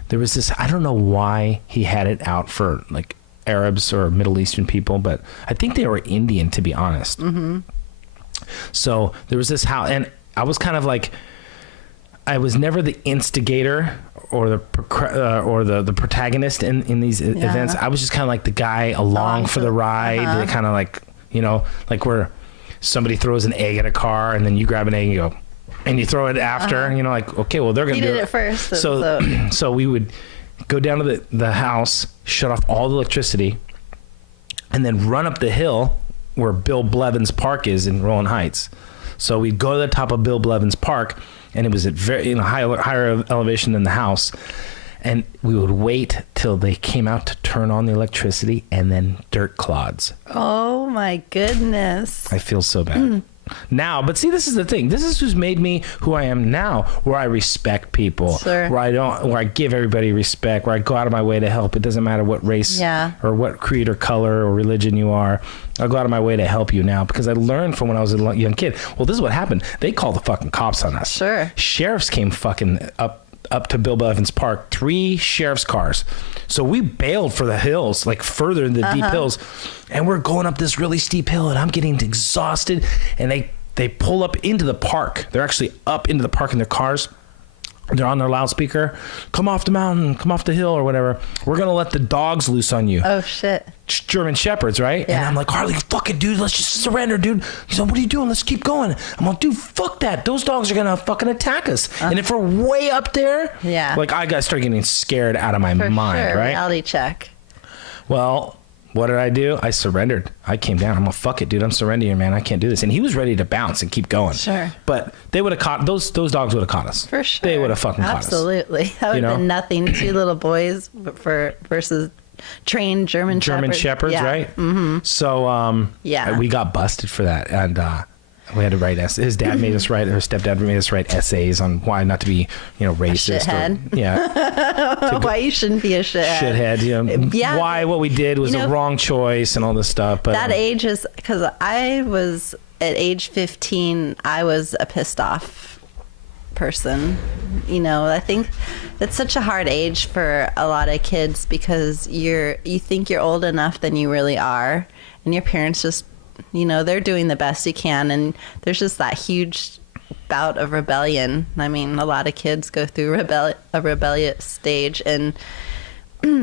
there was this, I don't know why he had it out for like Arabs or Middle Eastern people, but I think they were Indian, to be honest. So there was this house, and I was kind of like, I was never the instigator or the protagonist in these events. I was just kind of like the guy along for the ride. They kind of like, you know, like where somebody throws an egg at a car and then you grab an egg and you go, and you throw it after, you know, like, okay, well, they're going to do it. He did it first. So we would go down to the house, shut off all the electricity, and then run up the hill where Bill Blevins Park is in Rowland Heights. So we'd go to the top of Bill Blevins Park, and it was at very higher elevation than the house, and we would wait till they came out to turn on the electricity, and then dirt clods. Oh my goodness! I feel so bad now, but see, this is the thing. This is who's made me who I am now, where I respect people, where I give everybody respect, where I go out of my way to help. It doesn't matter what race or what creed or color or religion you are. I'll go out of my way to help you now because I learned from when I was a young kid. Well, this is what happened. They called the fucking cops on us. Sheriffs came fucking up to Bill Blevins Park, 3 sheriff's cars. So we bailed for the hills, like further in the deep hills, and we're going up this really steep hill, and I'm getting exhausted, and they pull up into the park. They're actually up into the park in their cars. They're on their loudspeaker. Come off the mountain, come off the hill or whatever. We're going to let the dogs loose on you. Oh, shit. German Shepherds, right? Yeah. And I'm like, Harley, fuck it, dude. Let's just surrender, dude. He's like, what are you doing? Let's keep going. I'm like, dude, fuck that. Those dogs are going to fucking attack us. And if we're way up there, like I started getting scared out of my mind, right? Reality check. Well, what did I do? I surrendered. I came down. I'm like, fuck it, dude. I'm surrendering, man. I can't do this. And he was ready to bounce and keep going. But they would have caught, those dogs would have caught us. For sure. They would have fucking caught us. Absolutely. That would have been nothing. 2 little boys versus trained German Shepherds, right? So we got busted for that, and we had to write his dad made us write, her stepdad made us write essays on why not to be, you know, racist. Why you shouldn't be a shithead. You know, why what we did was the wrong choice and all this stuff. But that age is, because I was at age 15, I was a pissed off person. You know, I think that's such a hard age for a lot of kids because you think you're old enough than you really are, and your parents just, you know, they're doing the best you can, and there's just that huge bout of rebellion. I mean, a lot of kids go through a rebellious stage, and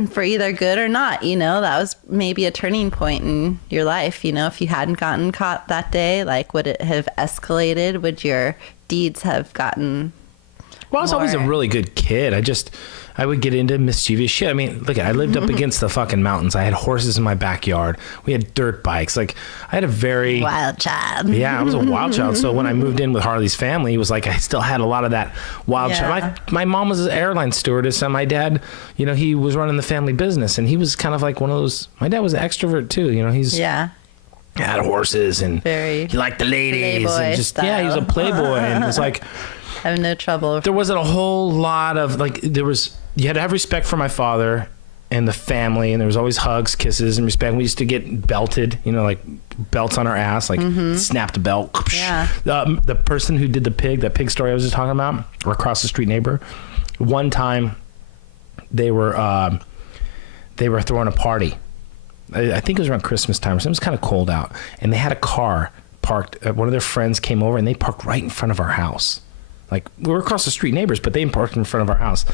for either good or not, you know, that was maybe a turning point in your life. You know, if you hadn't gotten caught that day, like, would it have escalated? Would your deeds have gotten Well, I was always a really good kid. I would get into mischievous shit. I mean, look, I lived up against the fucking mountains. I had horses in my backyard. We had dirt bikes. Like, I had a very wild child. Yeah, I was a wild child. So when I moved in with Harley's family, it was like I still had a lot of that wild child. My mom was an airline stewardess, and my dad, you know, he was running the family business, and he was kind of like one of those. My dad was an extrovert too. You know, he had horses, and he liked the ladies, and just style. He was a playboy, and it was like. I have no trouble. There wasn't a whole lot of you had to have respect for my father and the family, and there was always hugs, kisses, and respect. We used to get belted, you know, like belts on our ass, like snapped a belt. Yeah. The person who did that pig story I was just talking about, or across the street neighbor, one time they were throwing a party. I think it was around Christmas time, so it was kind of cold out, and they had a car parked. One of their friends came over, and they parked right in front of our house. Like, we were across the street neighbors, but they parked in front of our house.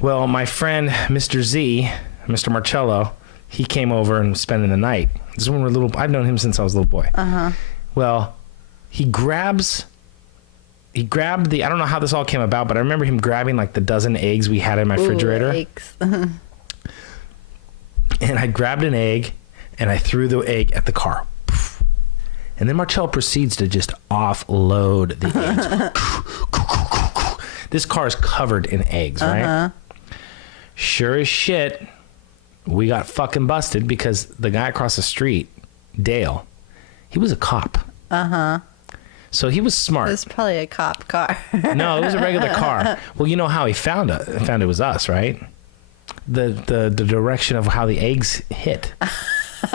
Well, my friend, Mr. Z, Mr. Marcello, he came over and was spending the night. This is when we were little. I've known him since I was a little boy. Well, he grabbed I don't know how this all came about, but I remember him grabbing like the dozen eggs we had in my refrigerator. Eggs. And I grabbed an egg and I threw the egg at the car. And then Marcel proceeds to just offload the eggs. This car is covered in eggs, right? Sure as shit, we got fucking busted because the guy across the street, Dale, he was a cop. So he was smart. It was probably a cop car. No, it was a regular car. Well, you know how he found it. He found it was us, right? The direction of how the eggs hit. They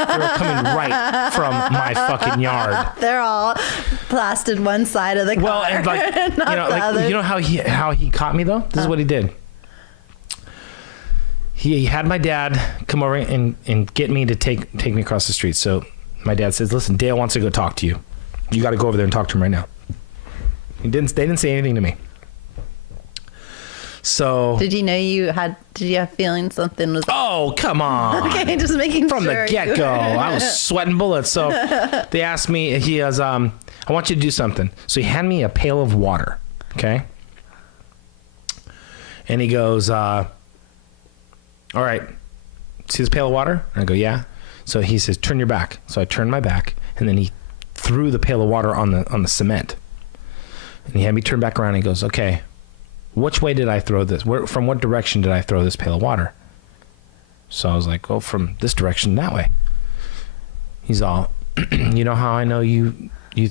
were coming right from my fucking yard. They're all blasted one side of the car. Well, and like you know how he caught me though? This is what he did. He had my dad come over and get me to take me across the street. So my dad says, "Listen, Dale wants to go talk to you. You got to go over there and talk to him right now." They didn't say anything to me. So did you have feelings something was? Oh, come on. Okay, just making from sure. The get-go. I was sweating bullets. So they asked me, he goes, I want you to do something. So he handed me a pail of water. Okay. And he goes, all right, see this pail of water? And I go, yeah. So he says, turn your back. So I turned my back, and then he threw the pail of water on the cement. And he had me turn back around, and he goes, okay, which way did I throw this? From what direction did I throw this pail of water? So I was like, well, from this direction, that way. He's all, you know how I know you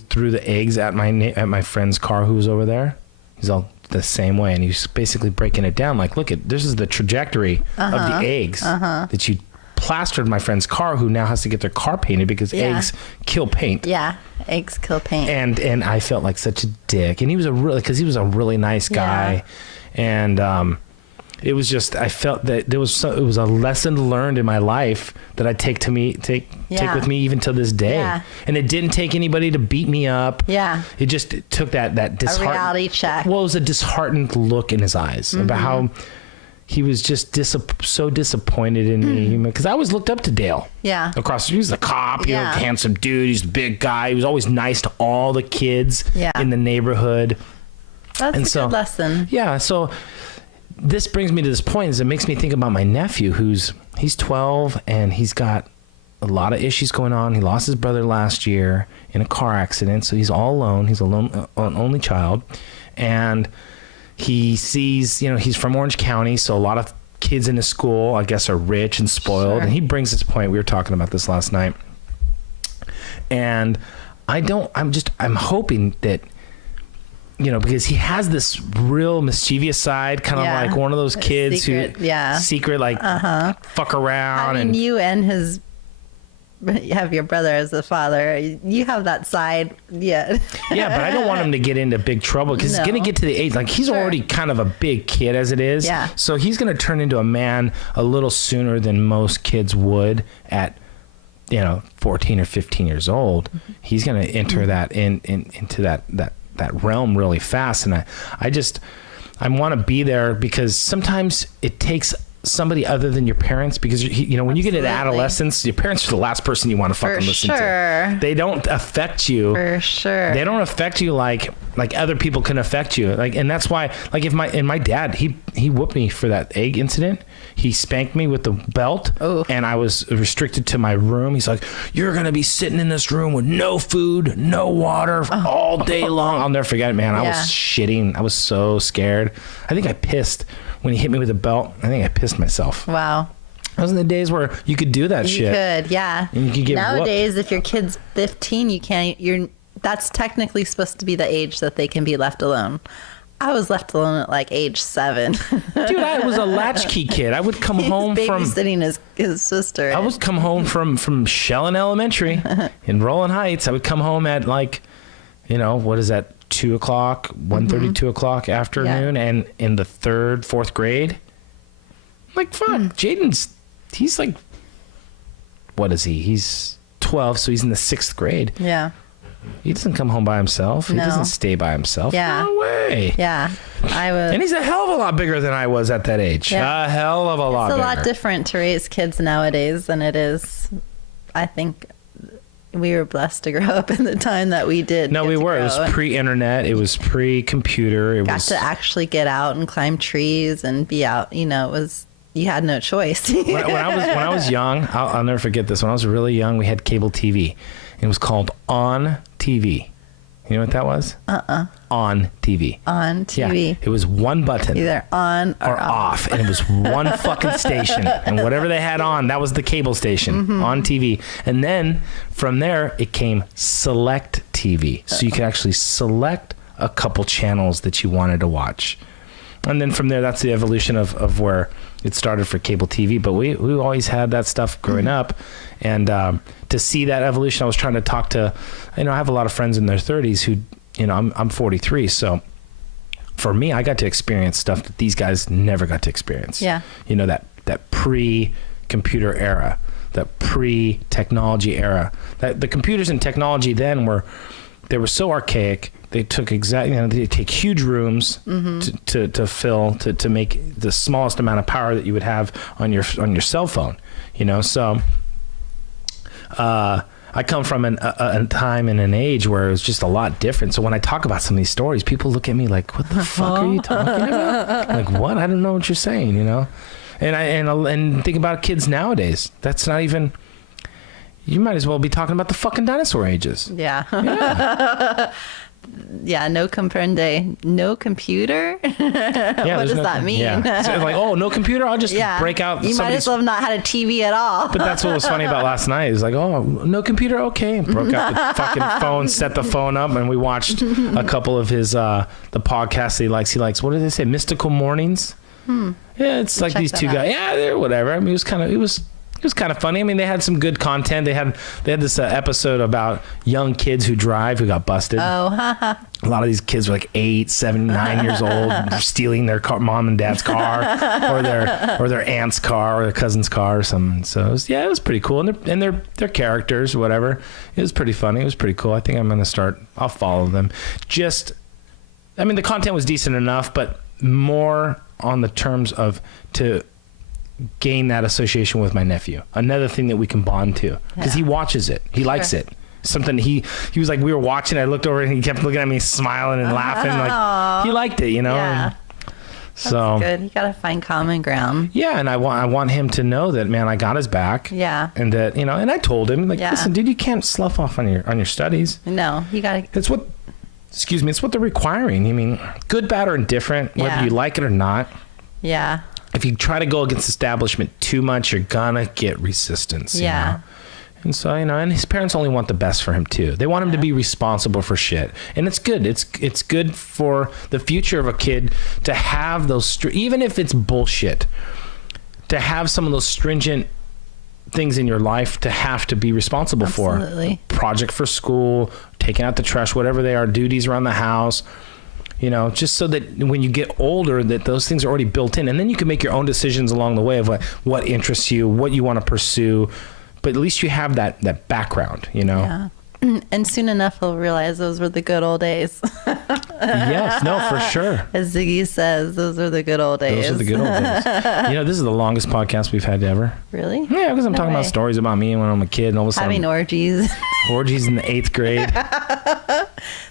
threw the eggs at my friend's car who was over there? He's all, the same way. And he's basically breaking it down. Like, look, this is the trajectory of the eggs that you plastered my friend's car, who now has to get their car painted because eggs kill paint. Yeah, eggs kill paint. And I felt like such a dick. And he was a really nice guy. And it was just, I felt that it was a lesson learned in my life that I take with me even to this day. Yeah. And it didn't take anybody to beat me up. Yeah. It just took that disheartened, a reality check. Well, it was a disheartened look in his eyes about how he was just so disappointed in me, because I always looked up to Dale. Yeah. Across, he was a cop, handsome dude. He's a big guy. He was always nice to all the kids in the neighborhood. That's a good lesson. Yeah. So this brings me to this point, is it makes me think about my nephew, he's 12 and he's got a lot of issues going on. He lost his brother last year in a car accident. So he's all alone. He's an only child. And he sees, he's from Orange County, so a lot of kids in his school, I guess, are rich and spoiled. Sure. And he brings this point. We were talking about this last night. And I'm hoping that, because he has this real mischievous side, kind of like one of those kids who fuck around. I mean, you and you have your brother as a father. You have that side, yeah. Yeah, but I don't want him to get into big trouble, because he's going to get to the age, like he's already kind of a big kid as it is. Yeah. So he's going to turn into a man a little sooner than most kids would at 14 or 15 years old. He's going to enter that into that realm really fast. And I want to be there, because sometimes it takes somebody other than your parents, because when you get into adolescence, your parents are the last person you want to fucking listen to. They don't affect you. For sure. They don't affect you like other people can affect you. And that's why, if my dad, he whooped me for that egg incident. He spanked me with the belt. Oh. And I was restricted to my room. He's like, you're going to be sitting in this room with no food, no water all day long. I'll never forget it, man. I was shitting. I was so scared. I think I pissed. When he hit me with a belt, I think I pissed myself. Wow. Those are the days where you could do that shit. You could, yeah. And you could get nowadays, whooped. If your kid's 15, you can't. That's technically supposed to be the age that they can be left alone. I was left alone at age 7. Dude, I was a latchkey kid. I would come home from babysitting his sister. I would come home from Shellen Elementary in Rowland Heights. I would come home at what is that? 2 o'clock, 1:30, 2 o'clock afternoon, and in the 3rd, 4th grade. Fuck, Jaden's, he's what is he? He's 12, so he's in the 6th grade. Yeah. He doesn't come home by himself. He doesn't stay by himself. Yeah. No way. Yeah. And he's a hell of a lot bigger than I was at that age. Yeah. A hell of a lot bigger. It's a lot different to raise kids nowadays than it is, I think, we were blessed to grow up in the time that we did. No, we were. It was pre-internet. It was pre-computer. Got to actually get out and climb trees and be out. You know, it was, you had no choice. when I was young, I'll never forget this. When I was really young, we had cable TV. It was called On TV. You know what that was? On TV. On TV. Yeah. It was one button. Either on or off. And it was one fucking station. And whatever they had on, that was the cable station. On TV. And then from there, it came Select TV. So you could actually select a couple channels that you wanted to watch. And then from there, that's the evolution of where it started for cable TV. But we always had that stuff growing up. And to see that evolution, I was trying to talk to, I have a lot of friends in their 30s who, I'm 43. So for me, I got to experience stuff that these guys never got to experience. Yeah. That pre-computer era, that pre-technology era. That the computers and technology then were so archaic. They took they take huge rooms to fill to make the smallest amount of power that you would have on your cell phone. So I come from a time and an age where it was just a lot different. So when I talk about some of these stories, people look at me like, "What the fuck are you talking about? Like what? I don't know what you're saying." And think about kids nowadays. That's not even. You might as well be talking about the fucking dinosaur ages. Yeah. Yeah. Yeah, no comprende, no computer. What does that mean? Yeah. So like, no computer. I'll just break out. You might as well have not had a TV at all. But that's what was funny about last night. It was like, no computer. Okay, and broke out the fucking phone, set the phone up, and we watched a couple of his the podcasts that he likes. He likes, what did they say? Mystical Mornings. Yeah, it's like these two guys. Yeah, they're whatever. I mean, it was kind of funny. I mean, they had some good content. They had this episode about young kids who drive who got busted. A lot of these kids were like 8, 7, 9 years old, stealing their mom and dad's car, or their aunt's car, or their cousin's car, or something. So it was pretty cool. And they're characters, or whatever. It was pretty funny. It was pretty cool. I think I'm gonna I'll follow them. The content was decent enough, but more on the terms of to gain that association with my nephew. Another thing that we can bond to, because he watches it. He likes it. Something he was like, we were watching, I looked over and he kept looking at me smiling and laughing. Like he liked it, Yeah. So that's good. You gotta find common ground. Yeah, and I want him to know that, man, I got his back. Yeah. And that, and I told him, like, listen, dude, you can't slough off on your studies. No, you gotta. It's what they're requiring. I mean, good, bad, or indifferent, whether you like it or not. Yeah. If you try to go against establishment too much, you're gonna get resistance. Yeah. And so, and his parents only want the best for him too. They want him to be responsible for shit. And it's good. It's good for the future of a kid to have those, even if it's bullshit, to have some of those stringent things in your life to have to be responsible for. Project for school, taking out the trash, whatever they are, duties around the house. Just so that when you get older, that those things are already built in, and then you can make your own decisions along the way of what interests you, what you want to pursue. But at least you have that background, Yeah. And soon enough, he'll realize those were the good old days. Yes, no, for sure. As Ziggy says, those are the good old days. Those are the good old days. This is the longest podcast we've had ever. Really? Yeah, because I'm talking about stories about me when I'm a kid, and all of a sudden having orgies. Orgies in the 8th grade.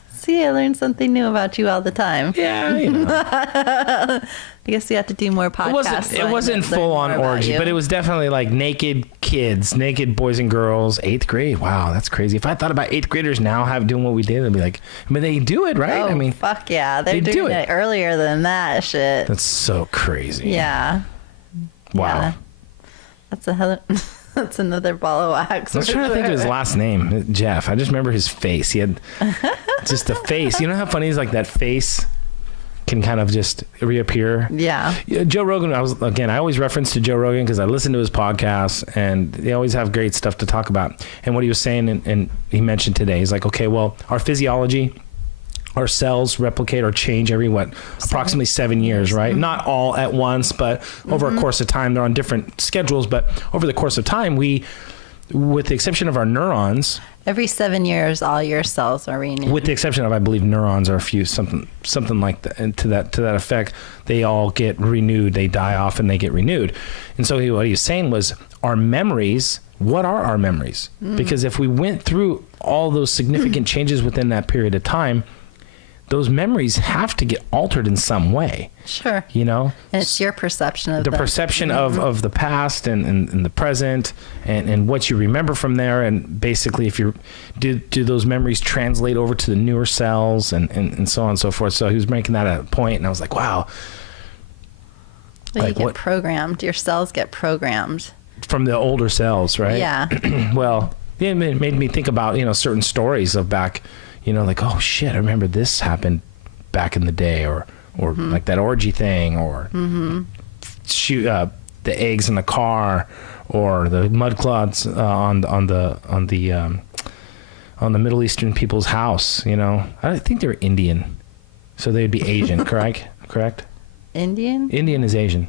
See, I learned something new about you all the time. Yeah, I guess we have to do more podcasts. It wasn't full on orgy, but it was definitely like naked kids, naked boys and girls, 8th grade. Wow, that's crazy. If I thought about 8th graders now doing what we did, I'd be like, they do it, right? Oh, fuck yeah. They're doing it earlier than that shit. That's so crazy. Yeah. Wow. Yeah. That's another ball of wax. I was trying to think of his last name, Jeff. I just remember his face. He had just a face. You know how funny is, like, that face can kind of just reappear? Yeah. Joe Rogan, I always reference to Joe Rogan because I listen to his podcasts and they always have great stuff to talk about. And what he was saying, and he mentioned today, he's like, okay, well, our physiology, our cells replicate or change every approximately 7 years, right? Mm-hmm. Not all at once, but over a course of time. They're on different schedules, but over the course of time, we, with the exception of our neurons, every 7 years, all your cells are renewed. With the exception of, I believe, neurons are a few, something like that, and to that effect, they all get renewed. They die off and they get renewed. And so what he was saying was, our memories, what are our memories? Because if we went through all those significant changes within that period of time, those memories have to get altered in some way. Sure. You know? And it's your perception of the perception of the past and the present and what you remember from there. And basically, if you do those memories translate over to the newer cells and so on and so forth. So he was making that a point, and I was like, wow. Well, you get programmed. Your cells get programmed. From the older cells, right? Yeah. Well, it made me think about, certain stories of back, like, oh shit, I remember this happened back in the day, or like that orgy thing, or shoot the eggs in the car, or the mud clods on the Middle Eastern people's house. I think they're Indian, so they'd be Asian, correct? Indian? Indian is Asian.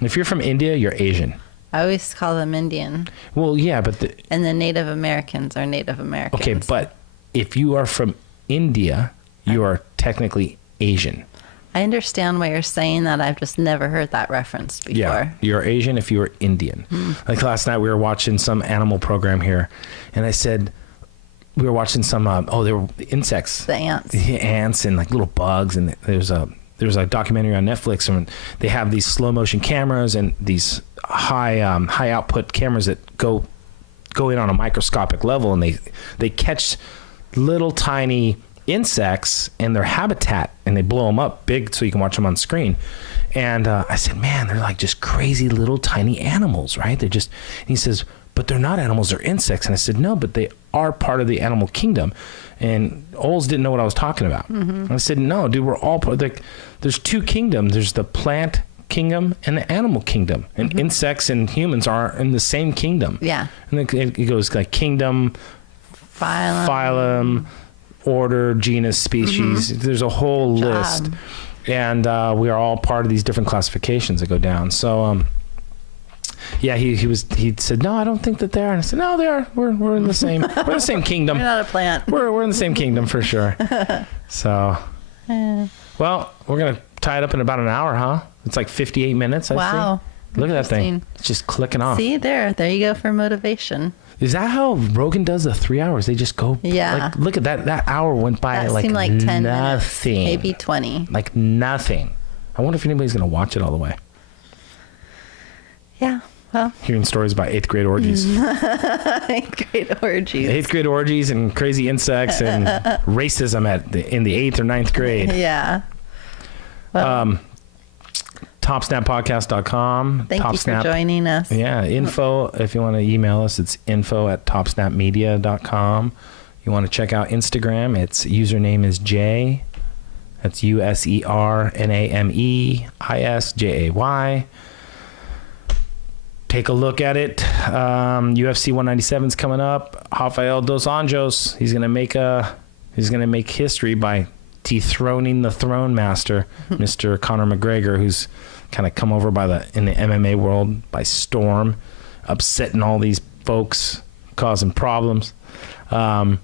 If you're from India, you're Asian. I always call them Indian. Well, yeah, but and the Native Americans are Native Americans. Okay, but if you are from India, you are technically Asian. I understand why you're saying that. I've just never heard that reference before. Yeah, you're Asian if you are Indian. Like last night, we were watching some animal program here, and I said we were watching some. They were insects, the ants, and like little bugs. And there's a documentary on Netflix, and they have these slow motion cameras and these high output cameras that go in on a microscopic level, and they catch little tiny insects in their habitat, and they blow them up big so you can watch them on screen. And I said, man, they're like just crazy little tiny animals, right? They're just, and he says, but they're not animals, they're insects. And I said, no, but they are part of the animal kingdom. And Oles didn't know what I was talking about. I said, no, dude, we're all part. There's two kingdoms. There's the plant kingdom and the animal kingdom, and insects and humans are in the same kingdom. Yeah. And it goes like kingdom, phylum, order, genus, species. There's a whole list, and we are all part of these different classifications that go down. So yeah, he said, no, I don't think that they are. And I said, no, they are. We're in the same we're the same kingdom. We're not a plant. We're in the same kingdom for sure. So well, we're gonna tie it up in about an hour, huh? It's like 58 minutes, I think. Look at that thing. It's just clicking off. See, there you go for motivation. Is that how Rogan does the 3 hours? They just go. Yeah. Like, look at that. That hour went by that like seemed like 10 nothing. Minutes, maybe 20. Like nothing. I wonder if anybody's going to watch it all the way. Yeah. Well. Hearing stories about 8th grade orgies. 8th grade orgies. 8th grade orgies and crazy insects and racism in the 8th or 9th grade. Yeah. Well, Topsnappodcast.com. Thank you for joining us. Yeah, info, if you want to email us, it's info@topsnapmedia.com. You want to check out Instagram, its username is Jay. That's USERNAMEISJAY. Take a look at it. UFC 197 is coming up. Rafael Dos Anjos, he's gonna make history by dethroning the throne master, Mr. Conor McGregor, who's kind of come over in the MMA world by storm, upsetting all these folks, causing problems. If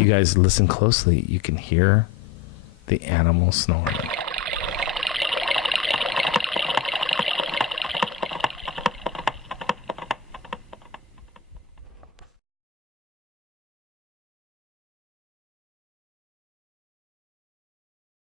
you guys listen closely, you can hear the animal snoring.